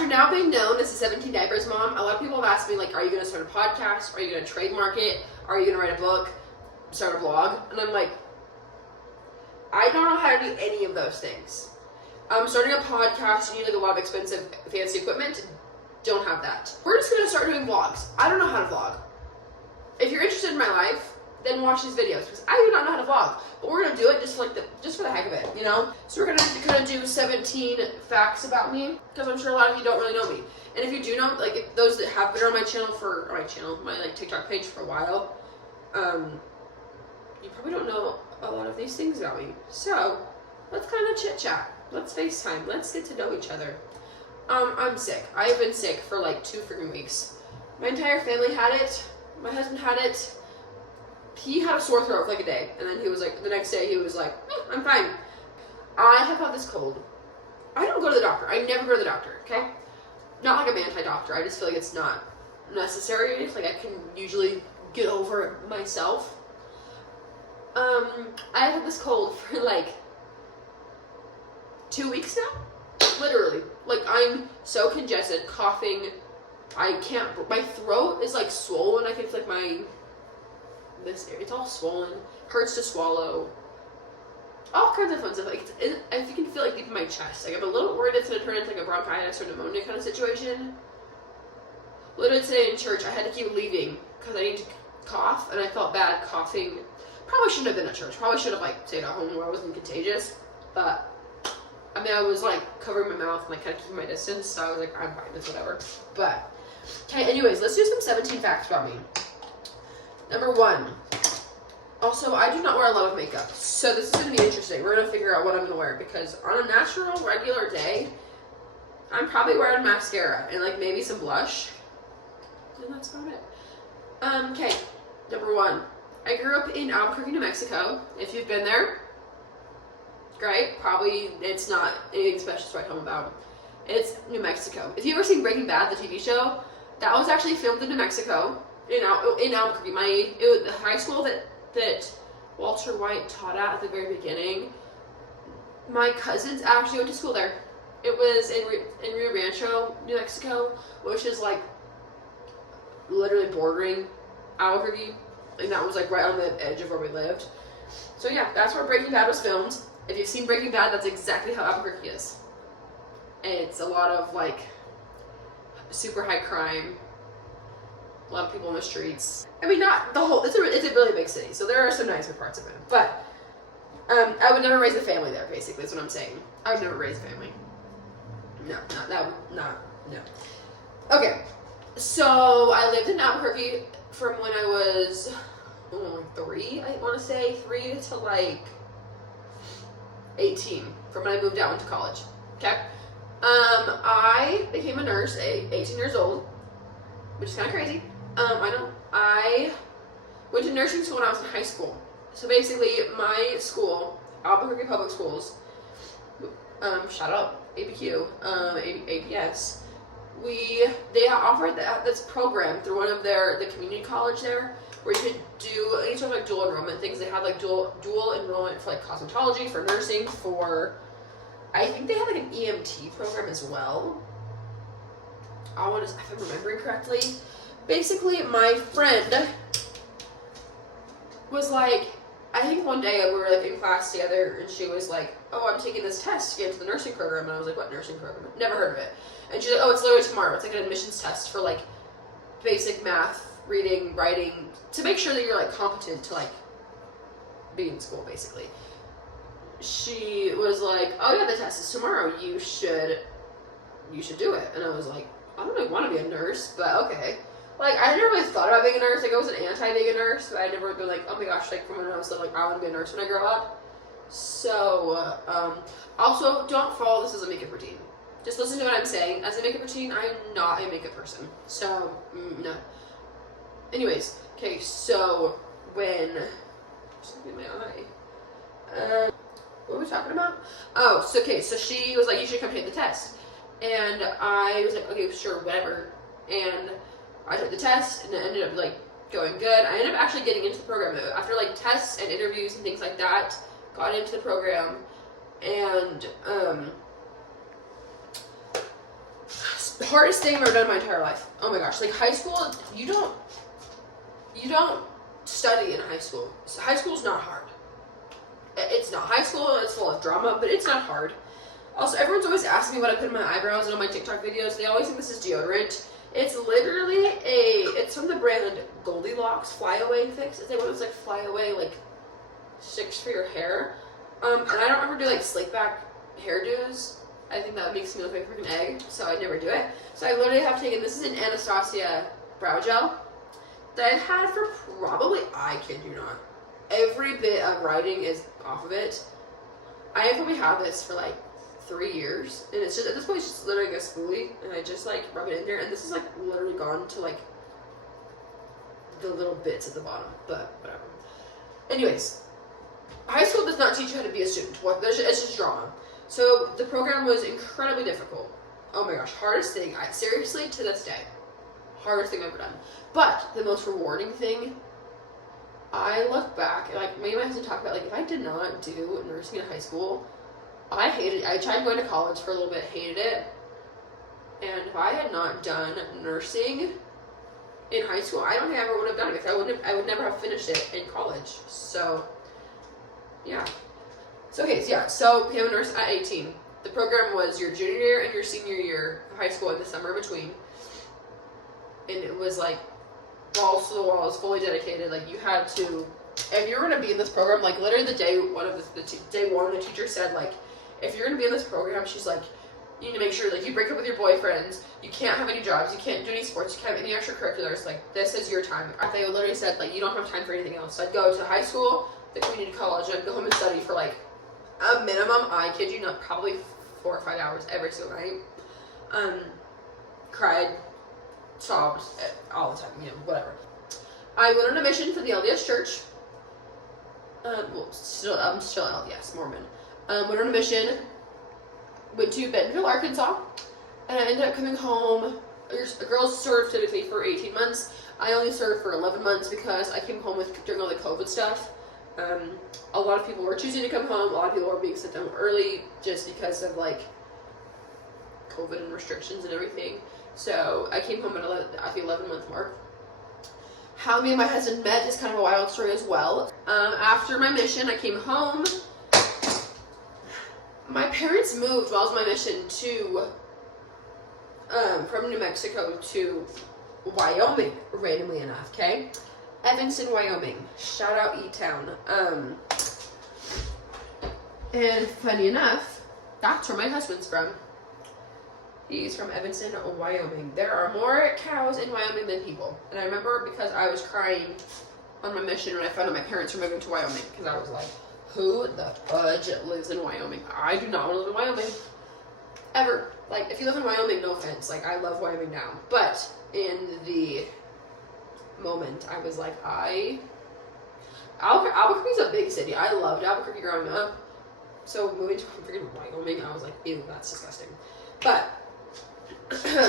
After now being known as the 17 Diapers Mom, a lot of people have asked me, like, are you going to start a podcast? Are you going to trademark it? Are you going to write a book? Start a blog? And I'm like, I don't know how to do any of those things. Starting a podcast, you need like a lot of expensive fancy equipment. Don't have that. We're just going to start doing vlogs. I don't know how to vlog. If you're interested in my life, then watch these videos, because I do not know how to vlog. But we're going to do it just for the heck of it, you know? So we're going to kind of do 17 facts about me, because I'm sure a lot of you don't really know me. And if you do know, like, if those that have been on my channel my like TikTok page for a while, you probably don't know a lot of these things about me. So let's kind of chit chat. Let's FaceTime. Let's get to know each other. I'm sick. I've been sick for like 2 freaking weeks. My entire family had it. My husband had it. He had a sore throat for like a day, and then he was like, the next day he was like, I'm fine. I have had this cold. I don't go to the doctor. I never go to the doctor, okay? Not like I'm anti-doctor. I just feel like it's not necessary. Like I can usually get over it myself. I had this cold for like 2 weeks now. Literally. Like I'm so congested, coughing. I can't, my throat is like swollen. I can feel like this area, it's all swollen, hurts to swallow, all kinds of fun stuff. Like, I you can feel like deep in my chest. Like I'm a little worried it's gonna turn into like a bronchitis or pneumonia kind of situation. Literally today in church, I had to keep leaving because I need to cough, and I felt bad coughing. Probably shouldn't have been at church. Probably should have like stayed at home where I wasn't contagious. But I mean, I was like covering my mouth and like kind of keeping my distance, so I was like, I'm fine, it's whatever. But okay, anyways, let's do some 17 facts about me. Number 1. Also, I do not wear a lot of makeup, so this is going to be interesting. We're going to figure out what I'm going to wear, because on a natural, regular day, I'm probably wearing mascara and like maybe some blush, and that's about it. Okay, number 1. I grew up in Albuquerque, New Mexico. If you've been there, great. Probably it's not anything special to write home about. It's New Mexico. If you've ever seen Breaking Bad, the TV show, that was actually filmed in New Mexico. In Albuquerque. The high school that Walter White taught at the very beginning, my cousins actually went to school there. It was in Rio Rancho, New Mexico, which is like literally bordering Albuquerque, and that was like right on the edge of where we lived. So yeah, that's where Breaking Bad was filmed. If you've seen Breaking Bad, that's exactly how Albuquerque is. It's a lot of like super high crime. A lot of people in the streets. I mean, not the whole, it's a really big city, so there are some nicer parts of it. But, I would never raise a family there, basically, is what I'm saying. I would never raise a family. No. Okay, so I lived in Albuquerque from when I was 3, I want to say, 3 to like 18, from when I moved out into college, okay? I became a nurse at 18 years old, which is kind of crazy. I went to nursing school when I was in high school. So basically, my school, Albuquerque Public Schools, shout out APQ, APS, they offered this program through one of the community college there, where you could do any sort of like dual enrollment things. They had like dual enrollment for like cosmetology, for nursing, I think they had like an EMT program as well. If I'm remembering correctly. Basically, my friend was like, I think one day we were like in class together, and she was like, oh, I'm taking this test to get into the nursing program. And I was like, what nursing program? Never heard of it. And she's like, oh, it's literally tomorrow. It's like an admissions test for like basic math, reading, writing, to make sure that you're like competent to like be in school, basically. She was like, oh yeah, the test is tomorrow. You should do it. And I was like, I don't really want to be a nurse, but okay. Like, I never really thought about being a nurse. Like, I wasn't anti-being a nurse, but I never been like, oh my gosh, like, from when I was little, like, I want to be a nurse when I grow up. So, also, don't follow this as a makeup routine. Just listen to what I'm saying. As a makeup routine, I'm not a makeup person. So, no. Anyways, okay, so, just look at my eye. What were we talking about? Oh, so, okay, so she was like, you should come take the test. And I was like, okay, sure, whatever. And I took the test, and it ended up like going good. I ended up actually getting into the program after like tests and interviews and things like that. Got into the program, and The hardest thing I've ever done in my entire life. Oh my gosh, like high school, you don't study in high school. So high school's not hard. It's not. High school, it's full of drama, but it's not hard. Also, everyone's always asking me what I put in my eyebrows and on my TikTok videos. They always think this is deodorant. It's literally it's from the brand Goldilocks Flyaway Fix. It's like one of those like flyaway like sticks for your hair. And I don't ever do like slick back hairdos. I think that makes me look like a freaking egg, so I never do it. So I literally have taken, this is an Anastasia brow gel that I've had for probably, I kid you not, every bit of writing is off of it. I have probably had this for like 3 years, and it's just, at this point, it's just literally like a spoolie, and I just like rub it in there, and this is like literally gone to like the little bits at the bottom, but whatever. Anyways, high school does not teach you how to be a student. It's just drama. So the program was incredibly difficult. Oh my gosh, hardest thing, seriously, to this day, hardest thing I've ever done. But the most rewarding thing, I look back, and like me and my husband talk about, like if I did not do nursing in high school, I hated it. I tried going to college for a little bit, hated it. And if I had not done nursing in high school, I don't think I ever would have done it, because I would never have finished it in college. So, yeah. So, okay, so became a nurse at 18. The program was your junior year and your senior year of high school and the summer between. And it was like balls to the wall. It was fully dedicated. Like you had to, if you were going to be in this program, like literally the day one, the teacher said like, if you're going to be in this program, she's like, you need to make sure like you break up with your boyfriends, you can't have any jobs, you can't do any sports, you can't have any extracurriculars, like this is your time. They literally said like, you don't have time for anything else. So I'd go to high school, the community college, and I'd go home and study for like a minimum, I kid you not, probably 4 or 5 hours every single night. Cried, sobbed, all the time, whatever. I went on a mission for the LDS Church. I'm still LDS, Mormon. Went on a mission, went to Bentonville, Arkansas, and I ended up coming home. Girls served typically for 18 months. I only served for 11 months because I came home during all the COVID stuff. A lot of people were choosing to come home. A lot of people were being sent home early just because of like COVID and restrictions and everything. So I came home at the 11-month mark. How me and my husband met is kind of a wild story as well. After my mission, I came home. My parents moved while I was on my mission from New Mexico to Wyoming, randomly enough, okay? Evanston, Wyoming. Shout out E-Town. And funny enough, that's where my husband's from. He's from Evanston, Wyoming. There are more cows in Wyoming than people. And I remember because I was crying on my mission when I found out my parents were moving to Wyoming. Because I was like, who the fudge lives in Wyoming? I do not want to live in Wyoming. Ever. Like, if you live in Wyoming, no offense. Like, I love Wyoming now. But in the moment, I was like, Albuquerque's a big city. I loved Albuquerque growing up. So moving to freaking Wyoming, I was like, ew, that's disgusting. But,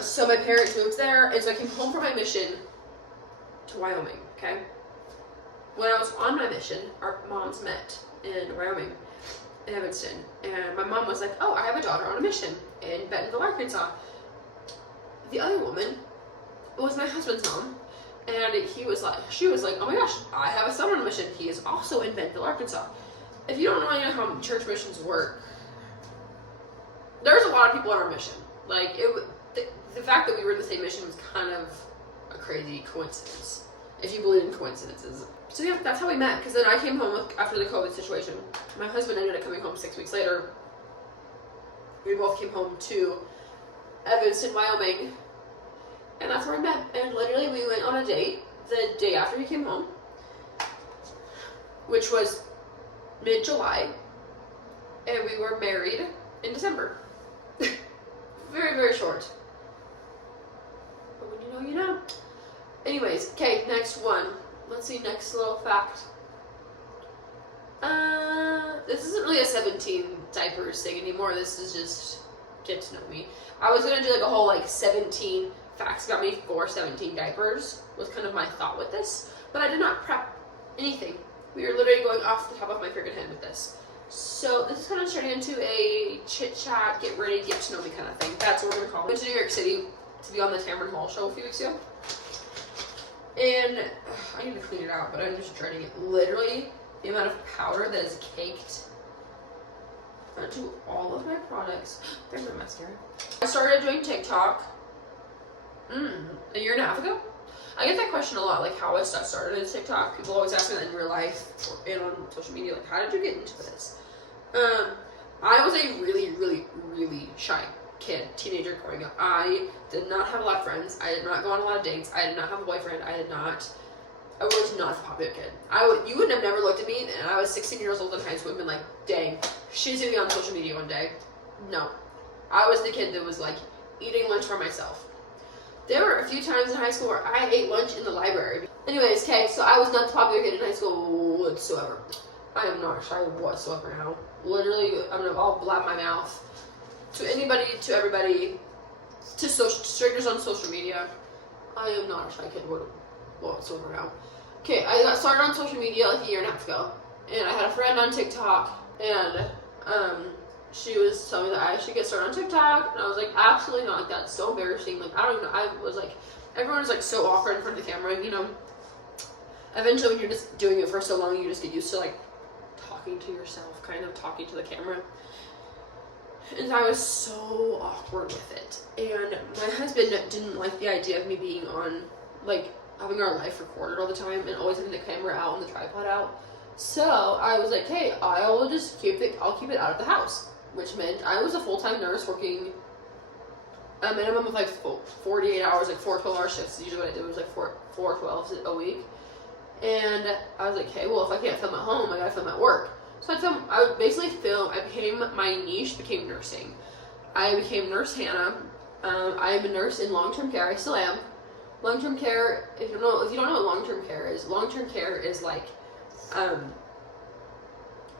so my parents moved there, and so I came home from my mission to Wyoming, okay? When I was on my mission, our moms met in Wyoming, in Evanston, and my mom was like, oh, I have a daughter on a mission in Bentonville, Arkansas. The other woman was my husband's mom, and she was like, oh my gosh, I have a son on a mission. He is also in Bentonville, Arkansas. If you don't know how church missions work, there's a lot of people on our mission. Like, the fact that we were in the same mission was kind of a crazy coincidence, if you believe in coincidences. So yeah, that's how we met, because then I came home after the COVID situation. My husband ended up coming home 6 weeks later. We both came home to Evanston, Wyoming, and that's where we met. And literally we went on a date the day after he came home, which was mid-July, and we were married in December. Very, very short. But when you know, you know. Anyways, okay, next one. Let's see, next little fact. This isn't really a 17 diapers thing anymore. This is just get to know me. I was gonna do like a whole like 17 facts about me for 17 diapers was kind of my thought with this, but I did not prep anything. We are literally going off the top of my freaking head with this. So this is kind of turning into a chit chat, get ready, get to know me kind of thing. That's what we're gonna call it. I went to New York City to be on the Tamron Hall show a few weeks ago. And I need to clean it out, but I'm just dreading it. Literally, the amount of powder that is caked onto all of my products. There's my mascara. I started doing TikTok a year and a half ago. I get that question a lot, like how I started in TikTok. People always ask me that in real life and on social media, like, how did you get into this? I was a really, really, really shy teenager growing up. I did not have a lot of friends. I did not go on a lot of dates. I did not have a boyfriend. I was not a popular kid. You would have never looked at me, and I was 16 years old in high school and been like, dang, she's gonna be on social media one day. No. I was the kid that was like eating lunch for myself. There were a few times in high school where I ate lunch in the library. Anyways, okay, so I was not the popular kid in high school whatsoever. I am not shy whatsoever now. Literally, I'll blab my mouth to anybody, to everybody, to strangers on social media. I am not a shy kid whatsoever now. Okay, I got started on social media like a year and a half ago, and I had a friend on TikTok, and she was telling me that I should get started on TikTok, and I was like, absolutely not, like, that's so embarrassing, like, I don't even know, I was like, everyone's like so awkward in front of the camera, you know, eventually when you're just doing it for so long, you just get used to like, talking to yourself, kind of talking to the camera, and I was so awkward with it, and my husband didn't like the idea of me being on, like, having our life recorded all the time, and always having the camera out and the tripod out, so I was like, hey, I'll keep it out of the house. Which meant I was a full-time nurse working a minimum of like 48 hours, like 4 12-hour shifts. Usually what I did was like 4 12s a week. And I was like, okay, well, if I can't film at home, I gotta film at work. So I would basically film, my niche became nursing. I became Nurse Hannah. I am a nurse in long-term care. I still am. Long-term care, if you don't know what long-term care is like,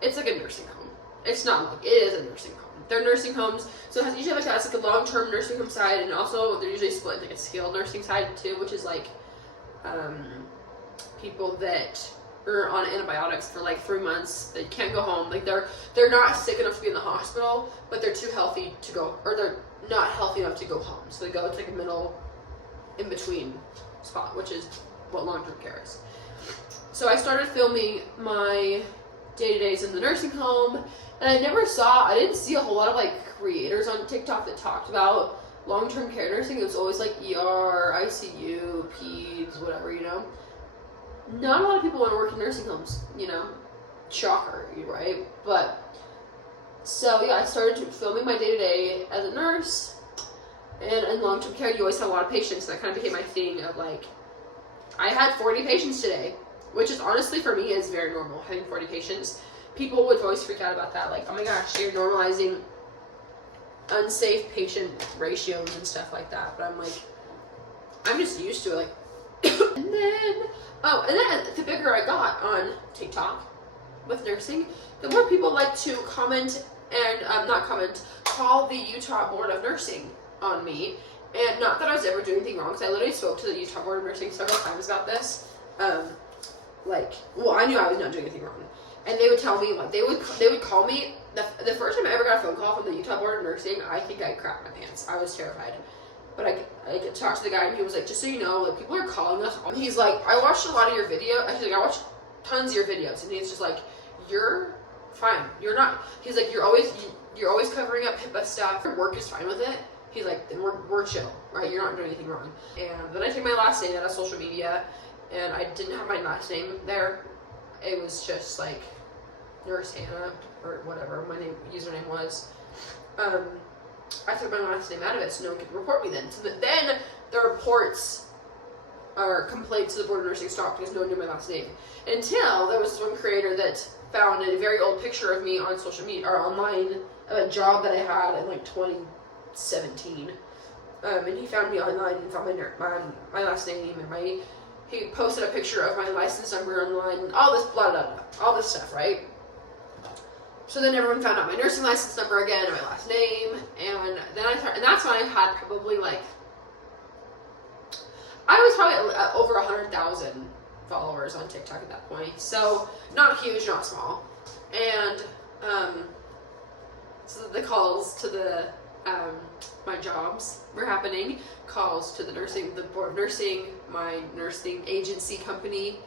it's like a nursing home. It's not like, it is a nursing home. They're nursing homes, so it has usually like a long-term nursing home side, and also they're usually split like a skilled nursing side too, which is like people that are on antibiotics for like 3 months. They can't go home. Like they're not sick enough to be in the hospital, but they're too healthy to go, or they're not healthy enough to go home. So they go to like a middle in between spot, which is what long-term care is. So I started filming my day-to-days in the nursing home, and I didn't see a whole lot of like creators on TikTok that talked about long-term care nursing. It was always like ER, ICU, peds, whatever, you know. Not a lot of people want to work in nursing homes, you know. Shocker, right? But, so yeah, I started filming my day-to-day as a nurse, and in long-term care, you always have a lot of patients, and that kind of became my thing of like, I had 40 patients today, which is honestly for me is very normal, having 40 patients. People would always freak out about that, like, oh my gosh, you're normalizing unsafe patient ratios and stuff like that. But I'm like, I'm just used to it, like, and then the bigger I got on TikTok with nursing, the more people like to comment and, call the Utah Board of Nursing on me. And not that I was ever doing anything wrong, because I literally spoke to the Utah Board of Nursing several times about this. I knew I was not doing anything wrong. And they would tell me, like, they would call me, the first time I ever got a phone call from the Utah Board of Nursing, I think I crapped my pants. I was terrified. But I talked to the guy, and he was like, just so you know, like, people are calling us. He's like, I watched a lot of your videos. Actually, I watched tons of your videos. And he's just like, you're fine. You're not, he's like, you're always covering up HIPAA stuff. Your work is fine with it. He's like, then we're chill, right? You're not doing anything wrong. And then I took my last name out of social media, and I didn't have my last name there. It was just like Nurse Hannah, or whatever my username was. I took my last name out of it so no one could report me then. So then the reports or complaints to the Board of Nursing stopped because no one knew my last name. Until there was this one creator that found a very old picture of me on social media or online of a job that I had in like 2017. And he found me online and found my last name, and he posted a picture of my license number online, and all this blah blah blah, all this stuff, right? So then everyone found out my nursing license number again, and my last name, and then and that's when I had probably like, I was probably over 100,000 followers on TikTok at that point. So not huge, not small. And so the calls to the my jobs were happening, calls to the board of nursing, my nursing agency company.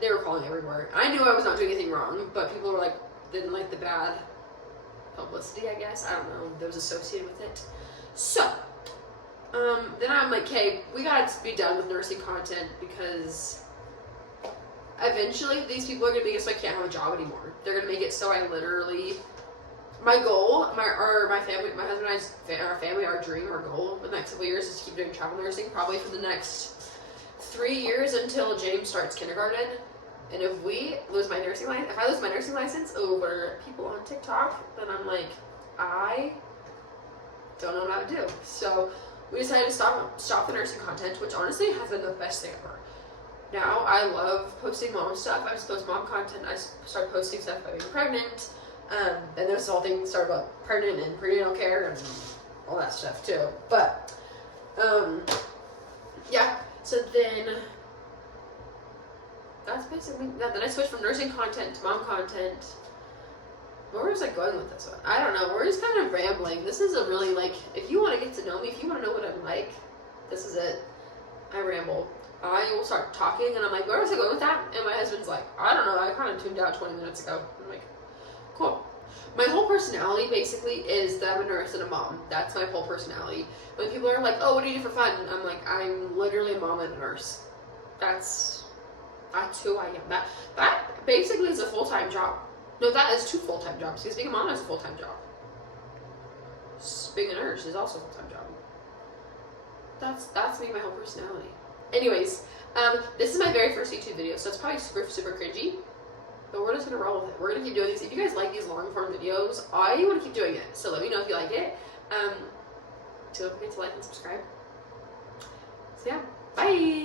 They were calling everywhere. I knew I was not doing anything wrong, but people were like, didn't like the bad publicity, I guess. I don't know, that was associated with it. So, then I'm like, okay, we gotta be done with nursing content because eventually these people are gonna make it so I can't have a job anymore. They're gonna make it so I literally, my goal, my family, my husband and I, our family, our dream, our goal in the next couple of years is to keep doing travel nursing, probably for the next 3 years until James starts kindergarten. And if we lose my nursing license, if I lose my nursing license over people on TikTok, then I'm like, I don't know what I would do. So we decided to stop the nursing content, which honestly has been the best thing ever. Now I love posting mom stuff. I just post mom content. I started posting stuff about being pregnant. And this whole thing started about pregnant and prenatal care and all that stuff too. But, yeah, so then that's basically that. Then I switched from nursing content to mom content. Where was I going with this one? I don't know. We're just kind of rambling. This is a really, like, if you want to get to know me, if you want to know what I'm like, this is it. I ramble. I will start talking and I'm like, where was I going with that? And my husband's like, I don't know. I kind of tuned out 20 minutes ago. I'm like, cool. My whole personality basically is that I'm a nurse and a mom. That's my whole personality. When people are like, oh, what do you do for fun? I'm like, I'm literally a mom and a nurse. That's who I am. That basically is a full-time job. No, that is 2 full-time jobs because being a mom is a full-time job. Being a nurse is also a full-time job. That's me, my whole personality. Anyways, this is my very first YouTube video, so it's probably super, super cringy. But we're just gonna roll with it. We're gonna keep doing these. If you guys like these long form videos, I want to keep doing it. So let me know if you like it. Don't forget to like and subscribe. So yeah, bye.